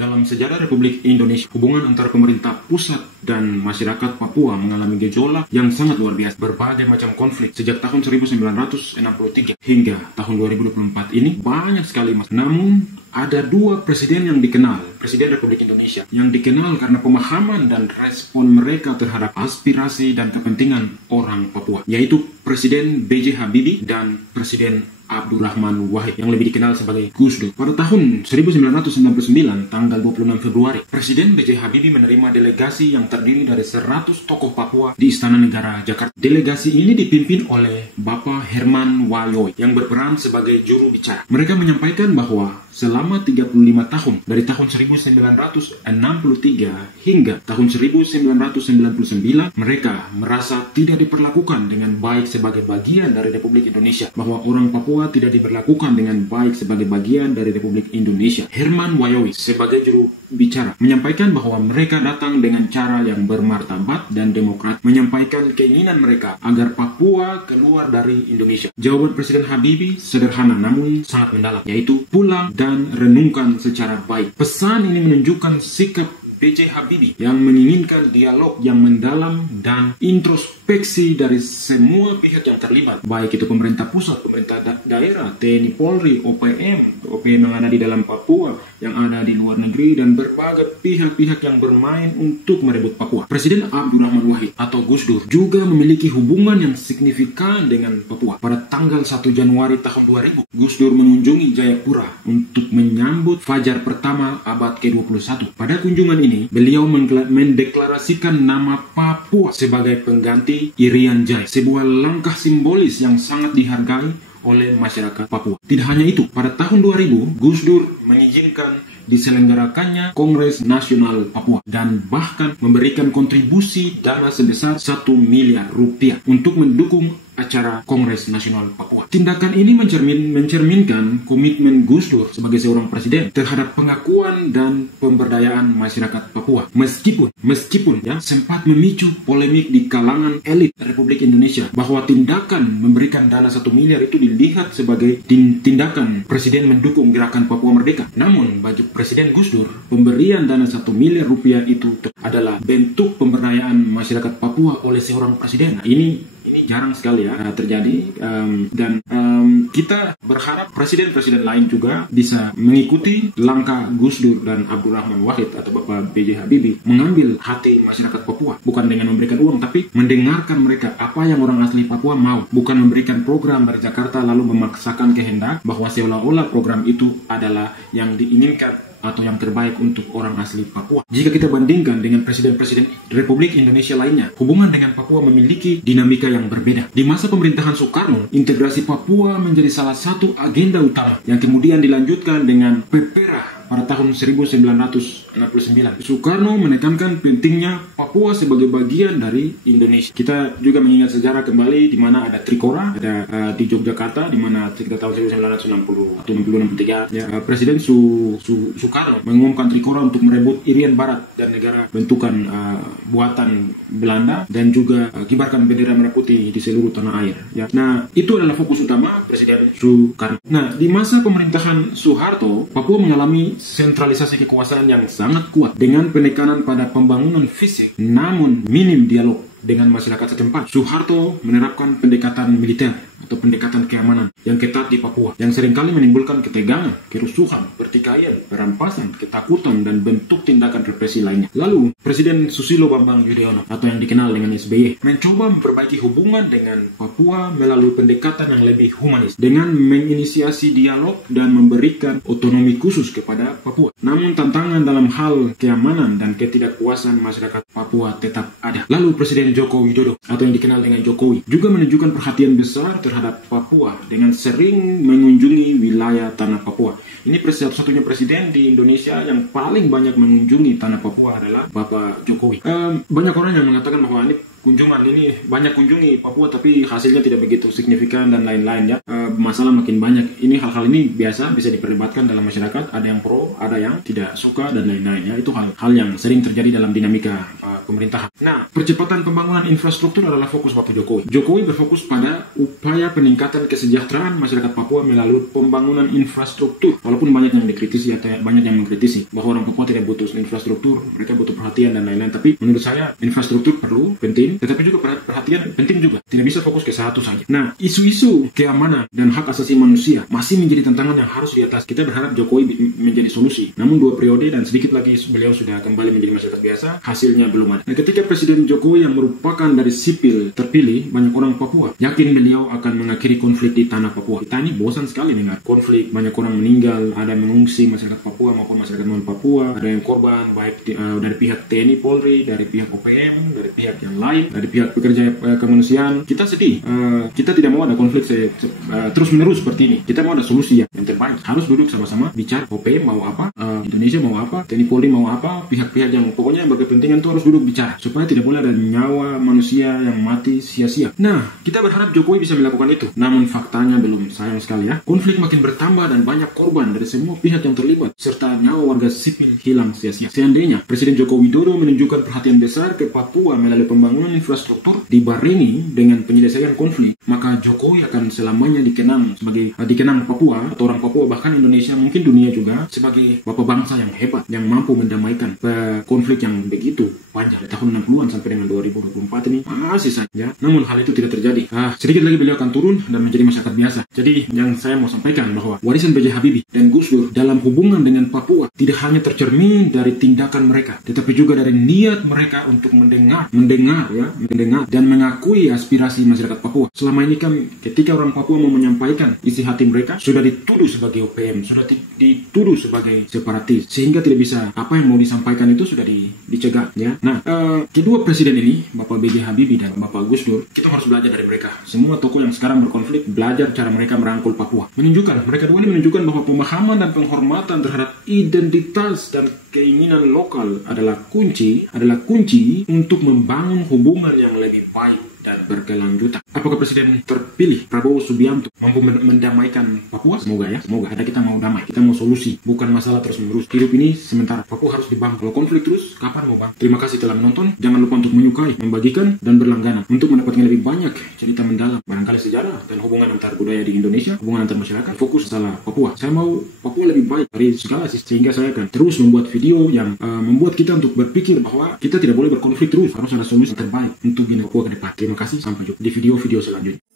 Dalam sejarah Republik Indonesia, hubungan antara pemerintah pusat dan masyarakat Papua mengalami gejolak yang sangat luar biasa. Berbagai macam konflik sejak tahun 1963 hingga tahun 2024 ini banyak sekali masalah. Namun, ada dua presiden yang dikenal, Presiden Republik Indonesia, yang dikenal karena pemahaman dan respon mereka terhadap aspirasi dan kepentingan orang Papua, yaitu Presiden B.J. Habibie dan Presiden Abdurrahman Wahid yang lebih dikenal sebagai Gus Dur. Pada tahun 1969, tanggal 26 Februari, Presiden B.J. Habibie menerima delegasi yang terdiri dari 100 tokoh Papua di Istana Negara, Jakarta. Delegasi ini dipimpin oleh Bapak Herman Wayoy yang berperan sebagai juru bicara. Mereka menyampaikan bahwa selama 35 tahun, dari tahun 1963 hingga tahun 1999, mereka merasa tidak diperlakukan dengan baik sebagai bagian dari Republik Indonesia, bahwa orang Papua tidak diperlakukan dengan baik sebagai bagian dari Republik Indonesia. Herman Wayoy sebagai juru bicara menyampaikan bahwa mereka datang dengan cara yang bermartabat dan demokrat, menyampaikan keinginan mereka agar Papua keluar dari Indonesia. Jawaban Presiden Habibie sederhana namun sangat mendalam, yaitu pulang dan renungkan secara baik. Pesan ini menunjukkan sikap B.J. Habibie yang menginginkan dialog yang mendalam dan introspeksi dari semua pihak yang terlibat, baik itu pemerintah pusat, pemerintah daerah, TNI, Polri, OPM yang ada di dalam Papua, yang ada di luar negeri, dan berbagai pihak-pihak yang bermain untuk merebut Papua. Presiden Abdurrahman Wahid atau Gus Dur juga memiliki hubungan yang signifikan dengan Papua. Pada tanggal 1 Januari tahun 2000, Gus Dur mengunjungi Jayapura untuk menyambut Fajar pertama abad ke-21. Pada kunjungan ini, beliau mendeklarasikan nama Papua sebagai pengganti Irian Jaya, sebuah langkah simbolis yang sangat dihargai oleh masyarakat Papua. Tidak hanya itu, pada tahun 2000, Gus Dur mengizinkan diselenggarakannya Kongres Nasional Papua dan bahkan memberikan kontribusi dana sebesar 1 miliar rupiah untuk mendukung acara Kongres Nasional Papua. Tindakan ini mencerminkan komitmen Gus Dur sebagai seorang presiden terhadap pengakuan dan pemberdayaan masyarakat Papua. Meskipun ya sempat memicu polemik di kalangan elit Republik Indonesia bahwa tindakan memberikan dana 1 miliar itu dilihat sebagai tindakan presiden mendukung gerakan Papua Merdeka. Namun bagi Presiden Gus Dur, pemberian dana 1 miliar rupiah itu adalah bentuk pemberdayaan masyarakat Papua oleh seorang presiden. Nah, ini jarang sekali ya terjadi, dan kita berharap presiden-presiden lain juga bisa mengikuti langkah Gus Dur dan Abdurrahman Wahid atau Bapak B.J. Habibie, mengambil hati masyarakat Papua bukan dengan memberikan uang, tapi mendengarkan mereka apa yang orang asli Papua mau, bukan memberikan program dari Jakarta lalu memaksakan kehendak bahwa seolah-olah program itu adalah yang diinginkan atau yang terbaik untuk orang asli Papua. Jika kita bandingkan dengan presiden-presiden Republik Indonesia lainnya, hubungan dengan Papua memiliki dinamika yang berbeda. Di masa pemerintahan Soekarno, integrasi Papua menjadi salah satu agenda utama yang kemudian dilanjutkan dengan PEPERA pada tahun 1969. Soekarno menekankan pentingnya Papua sebagai bagian dari Indonesia. Kita juga mengingat sejarah kembali di mana ada Trikora, ada di Yogyakarta, di mana sekitar tahun 1960 atau 63 ya, Presiden Soekarno mengumumkan Trikora untuk merebut Irian Barat dan negara bentukan buatan Belanda, dan juga kibarkan bendera merah putih di seluruh tanah air. Ya. Nah, itu adalah fokus utama Presiden Soekarno. Nah, di masa pemerintahan Soeharto, Papua mengalami sentralisasi kekuasaan yang sangat kuat dengan penekanan pada pembangunan fisik namun minim dialog dengan masyarakat setempat. Soeharto menerapkan pendekatan militer atau pendekatan keamanan yang ketat di Papua, yang seringkali menimbulkan ketegangan, kerusuhan, pertikaian, perampasan, ketakutan, dan bentuk tindakan represi lainnya. Lalu, Presiden Susilo Bambang Yudhoyono atau yang dikenal dengan SBY mencoba memperbaiki hubungan dengan Papua melalui pendekatan yang lebih humanis dengan menginisiasi dialog dan memberikan otonomi khusus kepada Papua. Namun tantangan dalam hal keamanan dan ketidakpuasan masyarakat Papua tetap ada. Lalu Presiden Joko Widodo atau yang dikenal dengan Jokowi juga menunjukkan perhatian besar terhadap Papua dengan sering mengunjungi wilayah tanah Papua. Ini satu-satunya presiden di Indonesia yang paling banyak mengunjungi tanah Papua adalah Bapak Jokowi. Banyak orang yang mengatakan bahwa ini kunjungan ini banyak kunjungi Papua tapi hasilnya tidak begitu signifikan dan lain-lain ya. Masalah makin banyak. Ini hal-hal ini biasa bisa diperdebatkan dalam masyarakat. Ada yang pro, ada yang tidak suka dan lain-lain ya. Itu hal yang sering terjadi dalam dinamika pemerintahan. Nah, percepatan pembangunan infrastruktur adalah fokus Bapak Jokowi. Jokowi berfokus pada upaya peningkatan kesejahteraan masyarakat Papua melalui pembangunan infrastruktur. Walaupun banyak yang dikritisi atau banyak yang mengkritisi bahwa orang Papua tidak butuh infrastruktur, mereka butuh perhatian dan lain-lain. Tapi menurut saya infrastruktur perlu, penting, tetapi juga perhatian penting juga. Tidak bisa fokus ke satu saja. Nah, isu-isu keamanan dan hak asasi manusia masih menjadi tantangan yang harus di atas. Kita berharap Jokowi menjadi solusi. Namun 2 periode dan sedikit lagi beliau sudah kembali menjadi masyarakat biasa, hasilnya belum ada. Nah, ketika Presiden Jokowi yang merupakan dari sipil terpilih, banyak orang Papua yakin beliau akan mengakhiri konflik di tanah Papua. Kita ini bosan sekali dengar konflik, banyak orang meninggal, ada yang mengungsi masyarakat Papua maupun masyarakat non Papua, ada yang korban baik dari pihak TNI Polri, dari pihak OPM, dari pihak yang lain, dari pihak pekerja kemanusiaan. Kita sedih. Kita tidak mau ada konflik terus menerus seperti ini. Kita mau ada solusi yang terbaik. Harus duduk sama-sama bicara. OPM mau apa, Indonesia mau apa, TNI Polri mau apa, pihak-pihak yang pokoknya yang berkepentingan itu harus duduk bicara supaya tidak boleh ada nyawa manusia yang mati sia-sia. Nah, kita berharap Jokowi bisa melakukan itu. Namun faktanya belum, sayang sekali ya. Konflik makin bertambah dan banyak korban dari semua pihak yang terlibat serta nyawa warga sipil hilang sia-sia. Seandainya Presiden Joko Widodo menunjukkan perhatian besar ke Papua melalui pembangunan infrastruktur dibarengi dengan penyelesaian konflik, maka Jokowi akan selamanya dikenang Papua atau orang Papua, bahkan Indonesia, mungkin dunia juga, sebagai bapak bangsa yang hebat yang mampu mendamaikan konflik yang begitu panjang dari tahun 60-an sampai dengan 2024 ini masih saja. Namun hal itu tidak terjadi. Sedikit lagi beliau akan turun dan menjadi masyarakat biasa. Jadi yang saya mau sampaikan bahwa warisan B.J. Habibie dan Gus Dur dalam hubungan dengan Papua tidak hanya tercermin dari tindakan mereka, tetapi juga dari niat mereka untuk mendengar dan mengakui aspirasi masyarakat Papua. Selama ini kan ketika orang Papua mau menyampaikan isi hati mereka, sudah dituduh sebagai OPM, sudah dituduh sebagai separatis, sehingga tidak bisa apa yang mau disampaikan itu sudah dicegah ya. Nah, kedua presiden ini, Bapak B.J. Habibie dan Bapak Gus Dur, kita harus belajar dari mereka. Semua tokoh yang sekarang berkonflik, belajar cara mereka merangkul Papua. Mereka dua ini menunjukkan bahwa pemahaman dan penghormatan terhadap identitas dan keinginan lokal adalah kunci untuk membangun hubungan yang lebih baik dan berkelanjutan. Apakah Presiden terpilih Prabowo Subianto mampu mendamaikan Papua? Semoga ya, semoga. Ada kita mau damai, kita mau solusi, bukan masalah terus menerus. Hidup ini sementara, Papua harus dibangun. Kalau konflik terus, kapan mau bang? Terima kasih telah menonton. Jangan lupa untuk menyukai, membagikan, dan berlangganan untuk mendapatkan lebih banyak cerita mendalam, barangkali sejarah dan hubungan antar budaya di Indonesia, hubungan antar masyarakat. Fokus masalah Papua. Saya mau Papua lebih baik dari segala sisi, sehingga saya akan terus membuat video yang membuat kita untuk berpikir bahwa kita tidak boleh berkonflik terus. Harus ada solusi terbaik untuk bina Papua ke depan. Terima kasih, sampai jumpa di video-video selanjutnya.